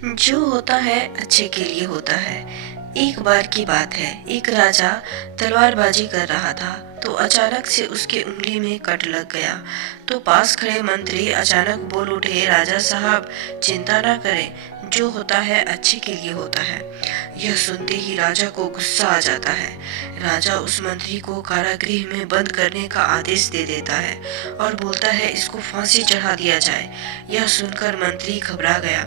जो होता है अच्छे के लिए होता है। एक बार की बात है, एक राजा तलवारबाजी कर रहा था तो अचानक से उसके उंगली में कट लग गया। तो पास खड़े मंत्री अचानक बोल उठे, राजा साहब चिंता ना करें, जो होता है अच्छे के लिए होता है। यह सुनते ही राजा को गुस्सा आ जाता है। राजा उस मंत्री को कारागृह में बंद करने का आदेश दे देता है और बोलता है इसको फांसी चढ़ा दिया जाए। यह सुनकर मंत्री घबरा गया।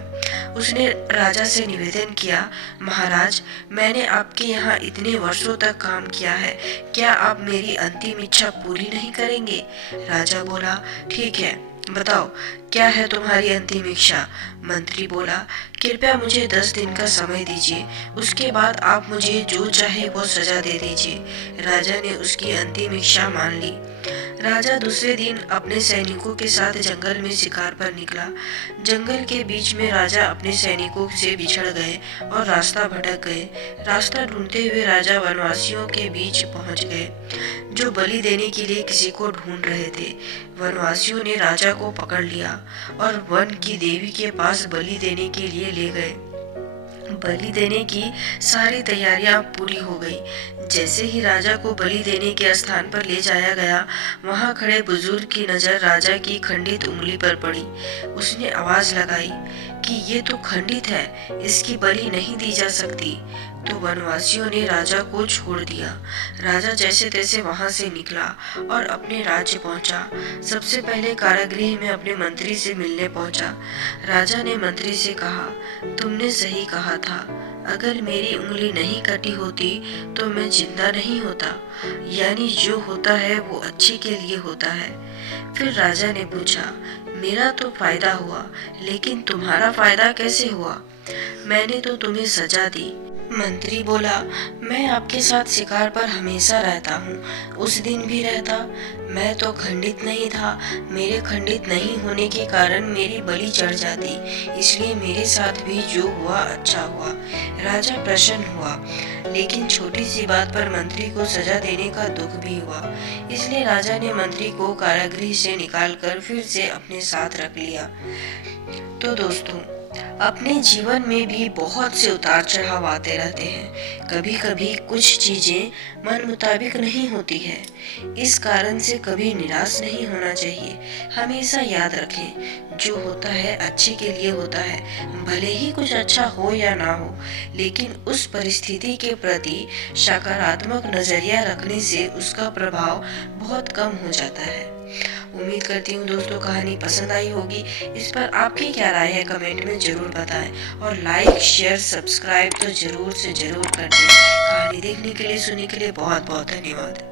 उसने राजा से निवेदन किया, महाराज मैंने आपके यहाँ इतने वर्षों तक काम किया है, क्या आप मेरी अंतिम इच्छा पूरी नहीं करेंगे? राजा बोला, ठीक है, बताओ क्या है तुम्हारी अंतिम इच्छा? मंत्री बोला, कृपया मुझे 10 दिन का समय दीजिए, उसके बाद आप मुझे जो चाहे वो सजा दे दीजिए। राजा ने उसकी अंतिम इच्छा मान ली। राजा दूसरे दिन अपने सैनिकों के साथ जंगल में शिकार पर निकला। जंगल के बीच में राजा अपने सैनिकों से बिछड़ गए और रास्ता भटक गए। रास्ता ढूंढते हुए राजा वनवासियों के बीच पहुंच गए, जो बलि देने के लिए किसी को ढूंढ रहे थे। वनवासियों ने राजा को पकड़ लिया और वन की देवी के पास बलि देने के लिए ले गए। बलि देने की सारी तैयारियां पूरी हो गई। जैसे ही राजा को बलि देने के स्थान पर ले जाया गया, वहां खड़े बुजुर्ग की नजर राजा की खंडित उंगली पर पड़ी। उसने आवाज लगाई कि ये तो खंडित है, इसकी बलि नहीं दी जा सकती। तो वनवासियों ने राजा को छोड़ दिया। राजा जैसे तैसे वहां से निकला और अपने राज्य पहुंचा। सबसे पहले कारागृह में अपने मंत्री से मिलने पहुंचा। राजा ने मंत्री से कहा, तुमने सही कहा था, अगर मेरी उंगली नहीं कटी होती तो मैं जिंदा नहीं होता। यानी जो होता है वो अच्छे के लिए होता है। फिर राजा ने पूछा, मेरा तो फायदा हुआ, लेकिन तुम्हारा फायदा कैसे हुआ? मैंने तो तुम्हें सजा दी। मंत्री बोला, मैं आपके साथ शिकार पर हमेशा रहता हूँ, उस दिन भी रहता। मैं तो खंडित नहीं था, मेरे खंडित नहीं होने के कारण मेरी बलि चढ़ जाती, इसलिए मेरे साथ भी जो हुआ अच्छा हुआ। राजा प्रसन्न हुआ, लेकिन छोटी सी बात पर मंत्री को सजा देने का दुख भी हुआ। इसलिए राजा ने मंत्री को कारागृह से निकालकर फिर से अपने साथ रख लिया। तो दोस्तों, अपने जीवन में भी बहुत से उतार चढ़ाव आते रहते हैं। कभी कभी कुछ चीजें मन मुताबिक नहीं होती है, इस कारण से कभी निराश नहीं होना चाहिए। हमेशा याद रखें, जो होता है अच्छे के लिए होता है। भले ही कुछ अच्छा हो या ना हो, लेकिन उस परिस्थिति के प्रति सकारात्मक नजरिया रखने से उसका प्रभाव बहुत कम हो जाता है। उम्मीद करती हूँ दोस्तों कहानी पसंद आई होगी। इस पर आपकी क्या राय है कमेंट में जरूर बताएं, और लाइक शेयर सब्सक्राइब तो जरूर से जरूर कर दें। कहानी देखने के लिए, सुनने के लिए बहुत बहुत धन्यवाद।